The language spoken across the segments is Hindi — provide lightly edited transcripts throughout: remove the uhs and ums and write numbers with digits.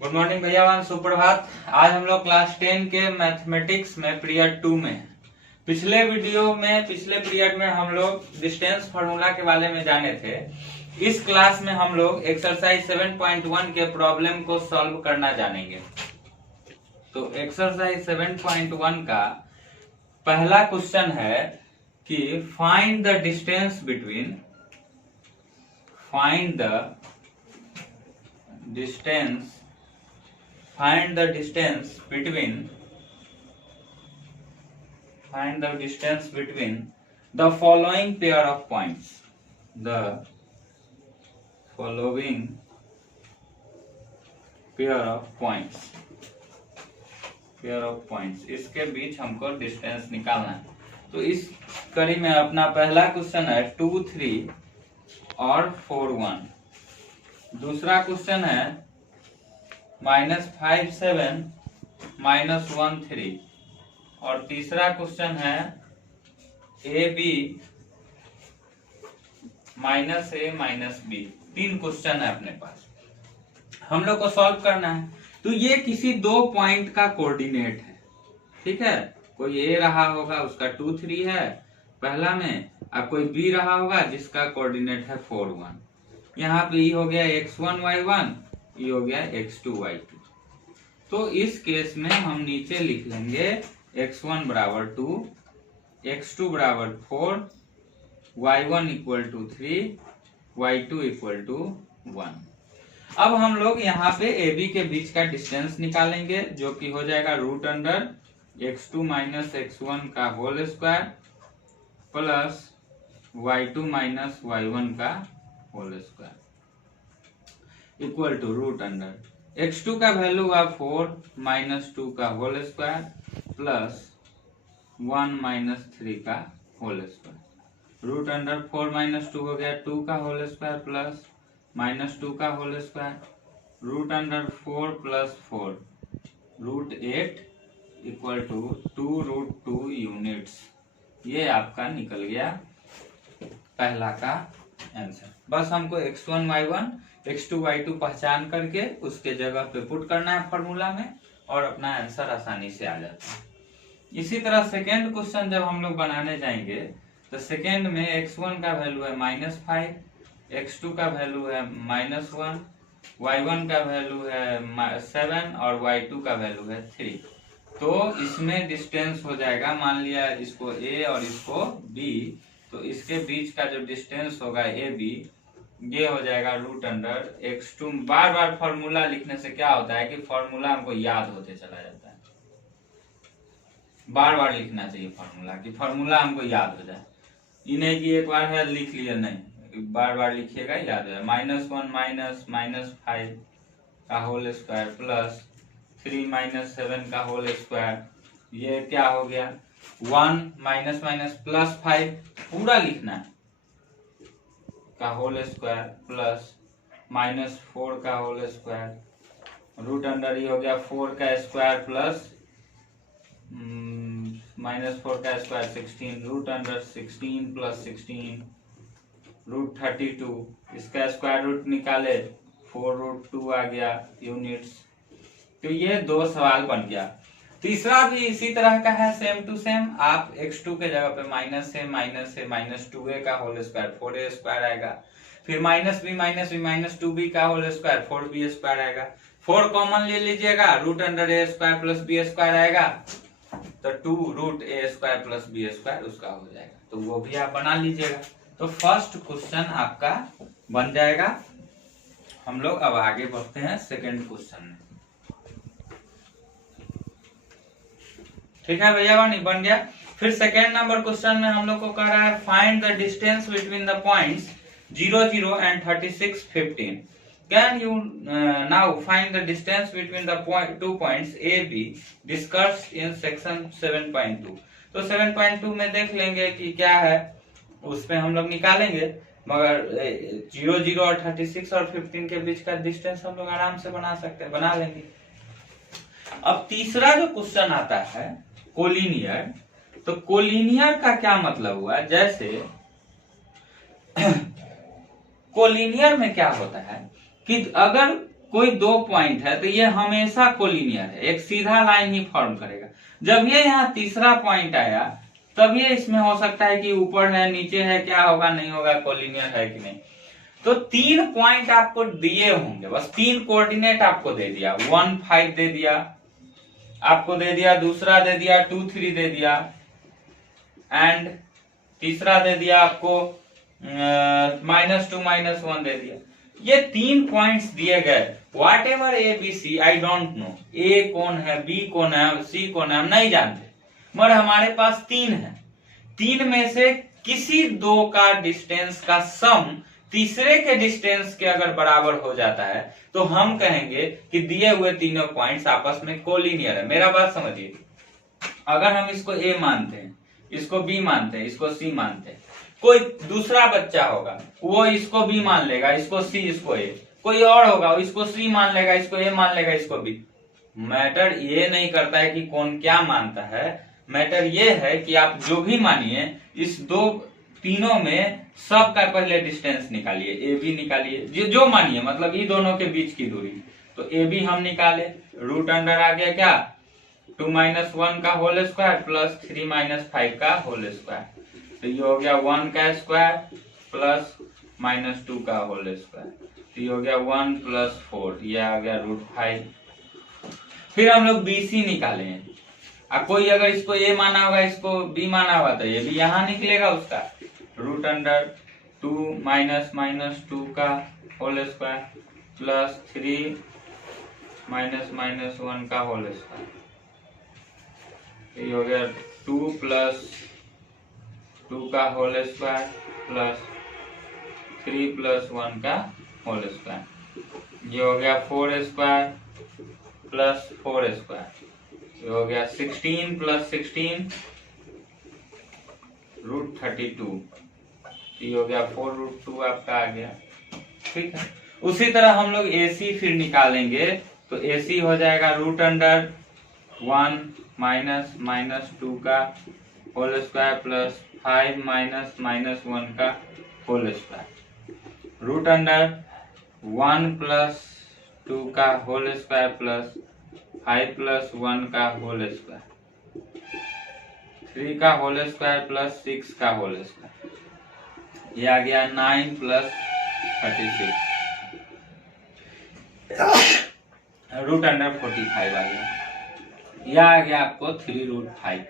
गुड मॉर्निंग भैया, सुप्रभात। आज हम लोग क्लास 10 के मैथमेटिक्स में पीरियड 2 में हैं। पिछले पीरियड में हम लोग डिस्टेंस फार्मूला के बारे में जाने थे। इस क्लास में हम लोग एक्सरसाइज 7.1 के प्रॉब्लम को सॉल्व करना जानेंगे। तो एक्सरसाइज 7.1 का पहला क्वेश्चन है कि find the distance between find the distance between the following pair of points. The following pair of points इसके बीच हमको डिस्टेंस निकालना है। तो इस कड़ी में अपना पहला क्वेश्चन है 2, 3 और 4, 1। दूसरा क्वेश्चन है -5, 7 -1, 3। और तीसरा क्वेश्चन है AB -A -B। 3 क्वेश्चन है अपने पास, हम लोग को सॉल्व करना है। तो ये किसी दो पॉइंट का कोऑर्डिनेट है, ठीक है। कोई A रहा होगा, उसका 2, 3 है पहला में, अब कोई B रहा होगा जिसका कोऑर्डिनेट है 4, 1। यहाँ पे E हो गया x1 y1, E हो गया x2 y2। तो इस केस में हम नीचे लिख लेंगे x1 बराबर 2, x2 बराबर 4, y1 equal to 3, y2 equal to 1। अब हम लोग यहाँ पे AB के बीच का डिस्टेंस निकालेंगे, जो कि हो जाएगा √x2 - x1 का whole square plus y2 - y1 का whole square equal to √x2 का वैल्यू हुआ 4 - 2 का होल स्क्वायर प्लस 1 - 3 का होल स्क्वायर। √4 - 2 हो गया 2 का होल स्क्वायर प्लस -2 का whole square. √4 + 4 √8 equal to 2√2 units. ये आपका निकल गया पहला का आंसर। बस हमको x1 y1 x2 y2 पहचान करके उसके जगह पे पुट करना है फॉर्मूला में, और अपना आंसर आसानी से आ जाता है। इसी तरह सेकेंड क्वेश्चन जब हम लोग बनाने जाएंगे तो सेकेंड में x1 का वैल्यू है -5, x2 का वैल्यू है -1, y1 का वैल्यू है 7 और y2 का वैल्यू है 3। तो इसमें डिस्टेंस हो जाएगा, मान लिया इसको A और इसको B, तो इसके बीच का जो डिस्टेंस होगा AB, ये हो जाएगा √x2। बार बार फॉर्मूला लिखने से क्या होता है कि फॉर्मूला हमको याद होते चला जाता है। बार बार लिखना चाहिए फॉर्मूला, कि फॉर्मूला हमको याद हो जाए। ये नहीं कि एक बार है लिख लिया, नहीं, बार बार लिखिएगा, याद है। -1 -5 का होल स्क्वायर प्लस 3 - 7 का होल स्क्वायर, ये क्या हो गया 1 +5 पूरा लिखना है का होल स्क्वायर प्लस -4 का होल स्क्वायर √, हो गया 4 का स्क्वायर प्लस -4 का स्क्वायर 16, √16 + 16 √32। इसका स्क्वायर रूट निकाले 4√2 आ गया यूनिट्स। तो ये दो सवाल बन गया। तीसरा भी इसी तरह का है, सेम टू सेम। आप x2 के जगह पे -2a का होल स्क्वायर 4a² आएगा, फिर -b - 2b का होल स्क्वायर 4b² आएगा। 4 कॉमन ले लीजिएगा, √a² + b² आएगा, तो 2√a² + b² उसका हो जाएगा। तो वो भी आप बना लीजिएगा। तो फर्स्ट क्वेश्चन आपका बन जाएगा। हम लोग अब आगे बढ़ते हैं सेकेंड क्वेश्चन में। ठीक है भैया, बन गया। फिर सेकेंड नंबर क्वेश्चन में हम लोग को कह रहा है find the distance between the points 0, 0 and 36, 15। Can you now find the distance between the two points A, B discussed in section 7.2। तो 7.2 में देख लेंगे कि क्या है, उसमें हम लोग निकालेंगे। मगर 0, 0 और 36 और 15 के बीच का डिस्टेंस हम लोग आराम से बना सकते हैं, बना लेंगे। अब तीसरा जो क्वेश्चन आता है कोलिनियर, तो कोलिनियर का क्या मतलब हुआ, जैसे कोलिनियर में क्या होता है कि अगर कोई दो पॉइंट है तो ये हमेशा कोलिनियर है, एक सीधा लाइन ही फॉर्म करेगा। जब ये यहाँ तीसरा पॉइंट आया तब ये इसमें हो सकता है कि ऊपर है नीचे है, क्या होगा नहीं होगा, कोलिनियर है कि नहीं। तो 3 पॉइंट आपको दिए होंगे, बस 3 कोऑर्डिनेट आपको दे दिया, 1 5 दे दिया आपको, दे दिया दूसरा दे दिया 2 3 दे दिया, एंड तीसरा दे दिया आपको -2 -1 दे दिया। ये 3 पॉइंट्स दिए गए, whatever A B C, I don't know A कौन है, बी कौन है, सी कौन है, हम नहीं जानते, मगर हमारे पास 3 है। 3 में से किसी दो का डिस्टेंस का सम तीसरे के डिस्टेंस के अगर बराबर हो जाता है तो हम कहेंगे कि दिए हुए तीनों पॉइंट्स आपस में कोलिनियर है। मेरा बात समझिए, अगर हम इसको ए मानते हैं, इसको बी मानते हैं, इसको सी मानते हैं, कोई दूसरा बच्चा होगा वो इसको बी मान लेगा, इसको सी, इसको ए, कोई और होगा इसको सी मान लेगा, इसको ए मान लेगा, इसको बी। मैटर ये नहीं करता है कि कौन क्या मानता है, मैटर ये है कि आप जो भी मानिए इस तीनों में सबका पहले डिस्टेंस निकालिए, ए बी निकालिए, जो मानिए, मतलब ये दोनों के बीच की दूरी। तो ए बी हम निकाले, रूट अंडर आ गया क्या 2 - 1 का होल स्क्वायर प्लस 3 - 5 का होल स्क्वायर, तो ये हो गया 1 का स्क्वायर प्लस -2 का होल स्क्वायर, तो ये हो गया 1 + 4, ये आ गया √5। फिर हम लोग बी सी निकाले हैं, अब कोई अगर इसको ए माना होगा, इसको बी माना होगा, तो ये भी यहाँ निकलेगा उसका, रूट अंडर 2 - -2 का होल स्क्वायर प्लस 3 - -1 का होल स्क्वायर, ये हो गया 2 + 2 का होल स्क्वायर प्लस 3 + 1 का होल स्क्वायर, ये हो गया 4 स्क्वायर प्लस 4 स्क्वायर, ये हो गया 16 + 16 √32, ये हो गया 4√2 आपका आ गया। ठीक है, उसी तरह हम लोग AC फिर निकालेंगे, तो AC हो जाएगा रूट अंडर 1 - -2 का होल स्क्वायर प्लस 5 - -1 का होल स्क्वायर, रूट अंडर 1 + 2 का होल स्क्वायर प्लस 5 + 1 का होल स्क्वायर, 3 का होल स्क्वायर प्लस 6 का होल स्क्वायर, ये आ गया 9 + 36, रूट अंडर 45 आ गया, यह आ गया आपको 3√5।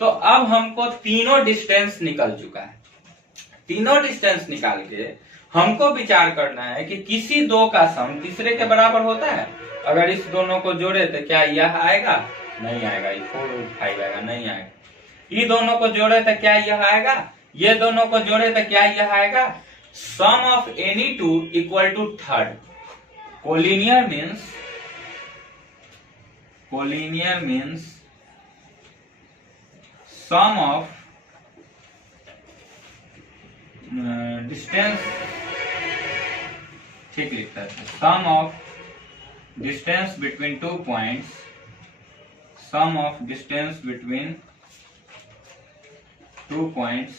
तो अब हमको तीनों डिस्टेंस निकल चुका है, तीनों डिस्टेंस निकाल के हमको विचार करना है कि किसी दो का सम तीसरे के बराबर होता है। अगर इस दोनों को जोड़े तो क्या यह आएगा, नहीं आएगा, ये 4√5 आएगा, नहीं आएगा। ये दोनों को जोड़े तो क्या यह आएगा, ये दोनों को जोड़े तो क्या यह आएगा, sum of any two equal to third. Collinear means sum of distance, ठीक लिखता है, sum of distance between 2 points, sum of distance between 2 points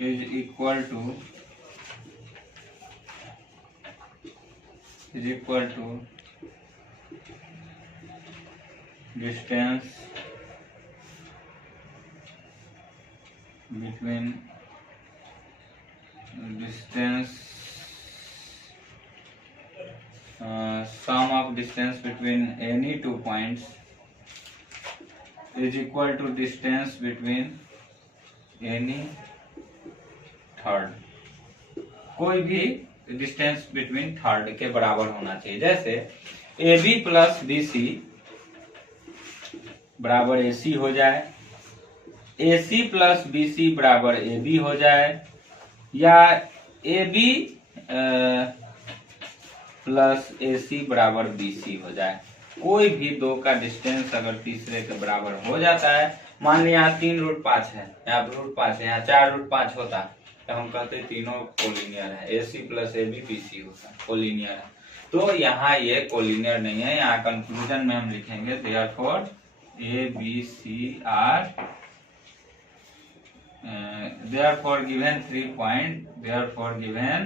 is equal to distance between sum of distance between any 2 points is equal to distance between any third। कोई भी डिस्टेंस बिटवीन थर्ड के बराबर होना चाहिए। जैसे AB + BC बराबर AC हो जाए, AC + BC बराबर AB हो जाए, या AB + AC बराबर BC हो जाए। कोई भी दो का डिस्टेंस अगर तीसरे के बराबर हो जाता है, मान लिया यहाँ 3√5 है, यहाँ √5 है, यहाँ 4√5 होता तो हम कहते तीनों कोलिनियर है, AC + AB BC होता कोलिनियर है। तो यहाँ ये कोलिनियर नहीं है, यहाँ कंक्लूजन में हम लिखेंगे therefore ABC are therefore given 3 point, therefore given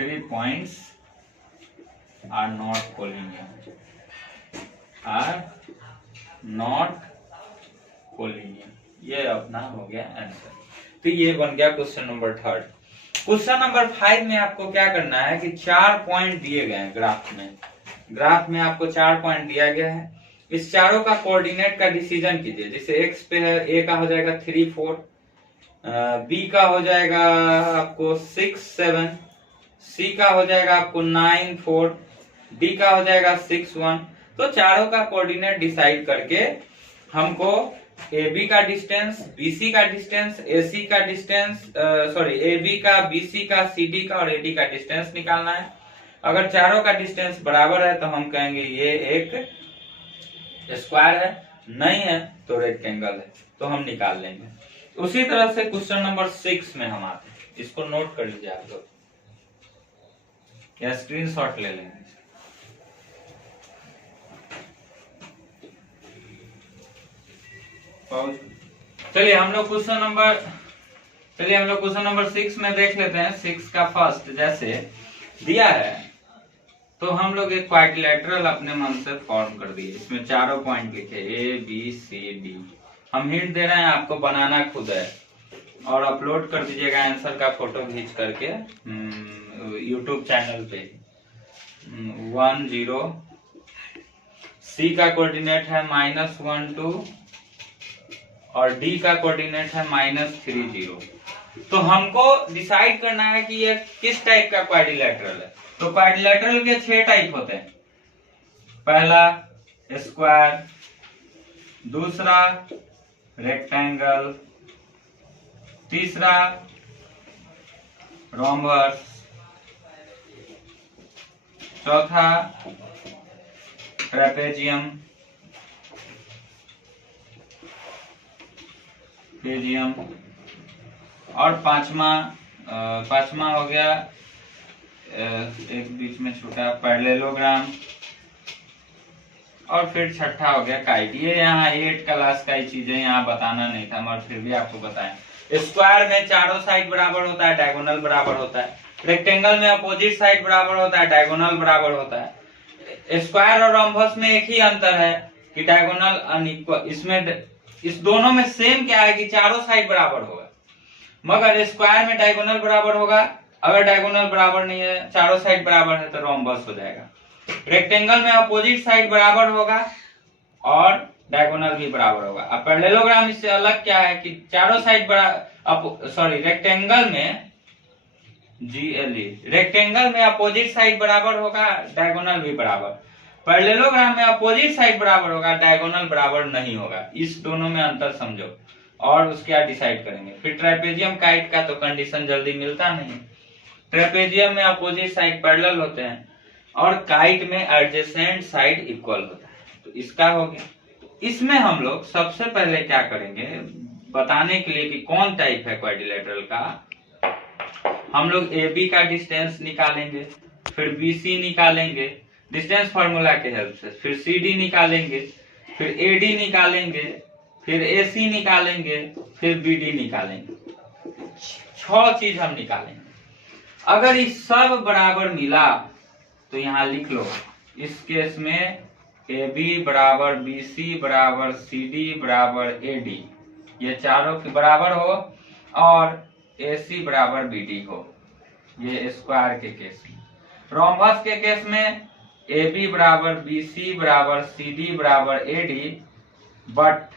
3 points are not collinear, are not collinear। ये अपना हो गया आंसर। तो ये बन गया क्वेश्चन नंबर 3। क्वेश्चन नंबर 5 में आपको क्या करना है कि 4 पॉइंट दिए गए हैं ग्राफ में। ग्राफ में आपको 4 पॉइंट दिया गया है, इस चारों का कोऑर्डिनेट का डिसीजन कीजिए। जैसे एक्स पे है, ए का हो जाएगा 3 4, बी का हो जाएगा आपको 6 7, सी का हो जाएगा आपको 9 4, डी का हो जाएगा 6 1। तो चारों का कोऑर्डिनेट डिसाइड करके हमको ए बी का डिस्टेंस, बी सी का डिस्टेंस, ए सी का डिस्टेंस, ए बी का, बी सी का, सी डी का और ए डी का डिस्टेंस निकालना है। अगर चारों का डिस्टेंस बराबर है तो हम कहेंगे ये एक स्क्वायर है, नहीं है तो रेक्टेंगल है, तो हम निकाल लेंगे। उसी तरह से क्वेश्चन नंबर 6 में हम आते हैं। इसको नोट कर लीजिए आप लोग या स्क्रीनशॉट ले लेंगे। चलिए हम लोग क्वेश्चन नंबर 6 में देख लेते हैं। 6 का फर्स्ट जैसे दिया है तो हम लोग एक क्वाड्रिलेटरल अपने मन से फॉर्म कर दिए। इसमें चारों पॉइंट लिखे ए बी सी डी। हम हिंट दे रहे हैं, आपको बनाना खुद है और अपलोड कर दीजिएगा आंसर का फोटो खींच करके यूट्यूब चैनल पे। 1 0, सी का कोऑर्डिनेट है -1 2 और डी का कोऑर्डिनेट है -3 0। तो हमको डिसाइड करना है कि ये किस टाइप का क्वाड्रिलेटरल है। तो क्वाड्रिलेटरल के 6 टाइप होते हैं। पहला स्क्वायर, दूसरा रेक्टेंगल, तीसरा रोम्बस, चौथा ट्रेपेजियम, और पांचवा हो गया एक बीच में छूटा पैरेललोग्राम, और फिर छठा हो गया काइट। ये यहाँ 8 क्लास का ही चीज है, यहाँ बताना नहीं था मगर फिर भी आपको बताएं। स्क्वायर में चारों साइड बराबर होता है, डायगोनल बराबर होता है। रेक्टेंगल में अपोजिट साइड बराबर होता है, डायगोनल बराबर होता है। स्क्वायर और रोम्बस में एक ही अंतर है कि डायगोनल अनइक्वल। इसमें इस दोनों में सेम क्या है कि चारों साइड बराबर होगा, मगर स्क्वायर में डायगोनल बराबर होगा। अगर डायगोनल बराबर नहीं है, चारों साइड बराबर है तो रोम्बस हो जाएगा। रेक्टेंगल में अपोजिट साइड बराबर होगा और डायगोनल भी बराबर होगा। अब पैरेललोग्राम इससे अलग क्या है कि चारों साइड रेक्टेंगल में अपोजिट साइड बराबर होगा, डायगोनल भी बराबर। पैरेललोग्राम में अपोजिट साइड बराबर होगा, डायगोनल बराबर नहीं होगा। इस दोनों में अंतर समझो और उसके बाद डिसाइड करेंगे। फिर ट्रेपेजियम काइट का तो कंडीशन जल्दी मिलता नहीं। ट्रेपेजियम में अपोजिट साइड पैरेलल होते हैं और काइट में एडजेसेंट साइड इक्वल होता है। तो इसका हो गया। इसमें हम लोग सबसे पहले क्या करेंगे बताने के लिए कि कौन टाइप है क्वाड्रिलेटरल का, हम लोग ए बी का डिस्टेंस निकालेंगे, फिर बी सी निकालेंगे डिस्टेंस फार्मूला के हेल्प से, फिर सी डी निकालेंगे, फिर ए डी निकालेंगे, फिर ए सी निकालेंगे, फिर बी डी निकालेंगे। 6 चीज हम निकालेंगे। अगर इस सब बराबर मिला तो यहाँ लिख लो, इस केस में ए बी बराबर बी सी बराबर सी डी बराबर ए डी, ये चारों के बराबर हो और ए सी बराबर बी डी हो, ये स्क्वायर के केस में। रोम्बस के केस में ए बी बराबर बी सी बराबर सी डी बराबर A D but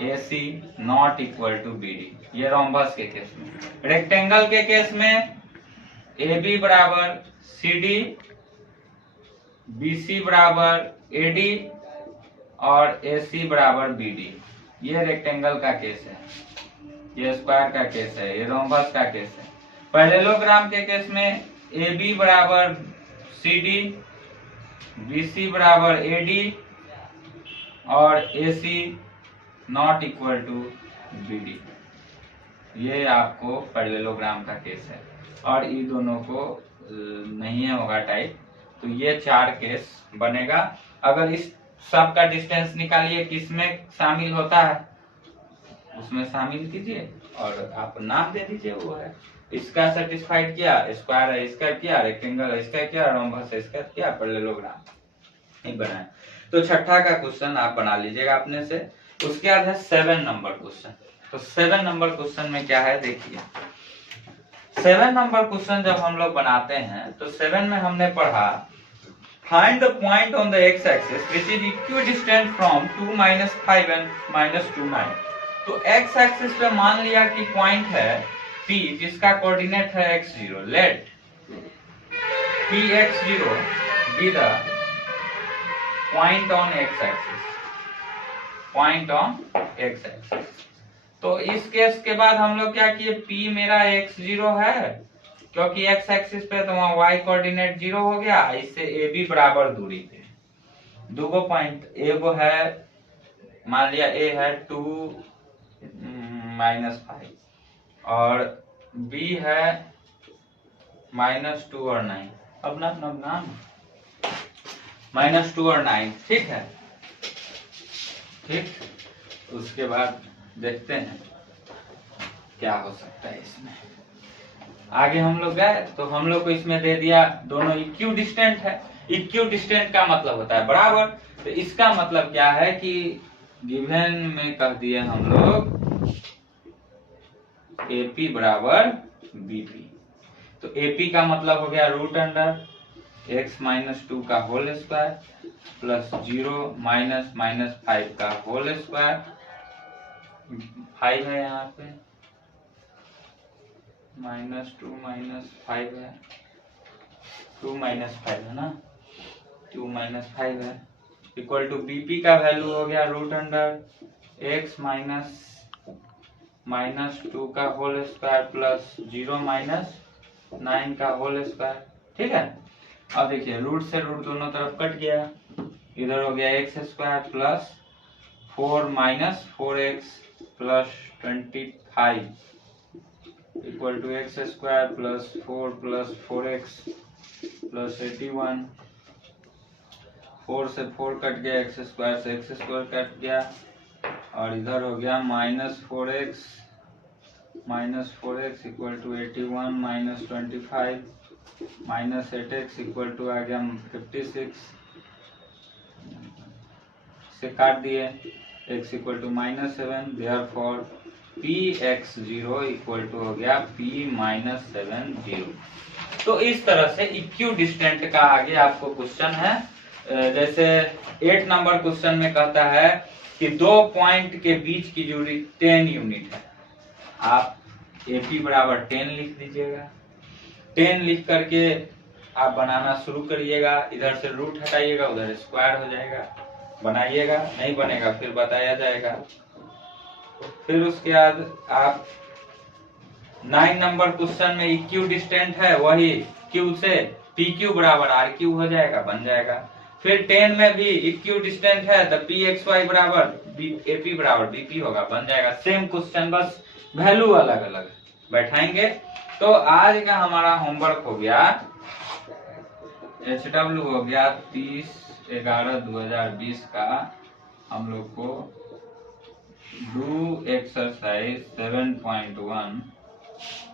A C not equal to B D, ये रोम्बस के केस में। रेक्टेंगल के केस में ए बी बराबर सी डी, बी सी बराबर ए डी और ए सी बराबर बी डी, ये रेक्टेंगल का केस है, ये स्क्वायर का केस है, ये रोम्बस का केस है। पैरेललोग्राम के केस में ए बी बराबर सी डी, बी सी बराबर ए डी और A C not equal to B D, ये आपको पैरेललोग्राम का केस है। और ये दोनों को नहीं होगा टाइप, तो ये 4 केस बनेगा। अगर इस सब का डिस्टेंस निकालिए किसमें शामिल होता है उसमें शामिल कीजिए और आप नाम दे दीजिए, वो है इसका सेटिस्फाइड किया, स्क्वायर है इसका किया, रेक्टेंगल है इसका किया, रोम्बस है इसका किया, पैरेललोग्राम नहीं बनाया। तो छठा का क्वेश्चन आप बना लीजिएगा अपने से। उसके बाद है 7 नंबर क्वेश्चन। तो 7 नंबर क्वेश्चन में क्या है देखिए, 7 नंबर क्वेश्चन जब हम लोग बनाते हैं तो 7 में हमने पढ़ा find the point on the x axis which is equidistant from 2 - 5 and -2 9। तो एक्स एक्सिस पे मान लिया कि पॉइंट है P जिसका कोऑर्डिनेट है x0। Let Px0 be the point on X axis, point on X axis. तो इस केस के बाद हम लोग क्या किए, P मेरा x0 है क्योंकि x एक्सिस पे तो वहां y कोऑर्डिनेट 0 हो गया, इससे AB बराबर दूरी पे दो पॉइंट, एगो है मान लिया A है 2 - 5 और B है -2 और 9, अपना अपना नाम -2 और 9, ठीक है। ठीक, उसके बाद देखते हैं क्या हो सकता है इसमें। आगे हम लोग गए तो हम लोग को इसमें दे दिया दोनों इक्यू डिस्टेंट है। इक्यू डिस्टेंट का मतलब होता है बराबर। तो इसका मतलब क्या है कि गिवन में कह दिए हम लोग AP बराबर BP। तो AP का मतलब हो गया √x - 2 का होल स्क्वायर प्लस 0 - -5 का होल स्क्वायर। 5 है यहाँ पे, -2 - 5 है, 2 - 5 है ना, 2 - 5 है, इक्वल टू BP का वैल्यू हो गया √x - 2 का होल स्क्वायर प्लस 0 - 9 का होल स्क्वायर। ठीक है, अब देखिए रूट से रूट दोनों तरफ कट गया, इधर हो गया x² plus 4 - 4x plus 25 equal to x² plus 4 plus 4x plus 81। 4 से 4 कट गया, x² से x² कट गया और इधर हो गया -4x equal to 81 - 25 -8x equal to आ गया 56 से काट दिए, x equal to -7, therefore Px0 equal to हो गया P - 7 0। तो इस तरह से इक्यू डिस्टेंट का आगे आपको क्वेश्चन है। जैसे 8 नंबर क्वेश्चन में कहता है कि दो पॉइंट के बीच की दूरी 10 यूनिट है। आप AP बराबर 10 लिख दीजिएगा, 10 लिख करके आप बनाना शुरू करिएगा। इधर से रूट हटाइएगा, उधर स्क्वायर हो जाएगा, बनाइएगा, नहीं बनेगा फिर बताया जाएगा। फिर उसके बाद आप 9 नंबर क्वेश्चन में इक्यू डिस्टेंट है, वही Q से PQ बराबर RQ हो जाएगा, बन जाएगा। फिर 10 में भी इक्यू डिस्टेंट है तो PXY बराबर AP बराबर BP होगा, बन जाएगा। सेम क्वेश्चन, बस वैल्यू अलग अलग बैठाएंगे। तो आज का हमारा होमवर्क हो गया, HW हो गया 30/11/2020 का। हम लोग को डू एक्सरसाइज 7.1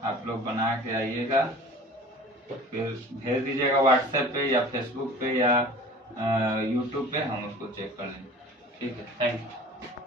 आप लोग बना के आइएगा, फिर भेज दीजिएगा व्हाट्सएप पे या फेसबुक पे या यूट्यूब पे, हम उसको चेक कर लेंगे। ठीक है, थैंक यू।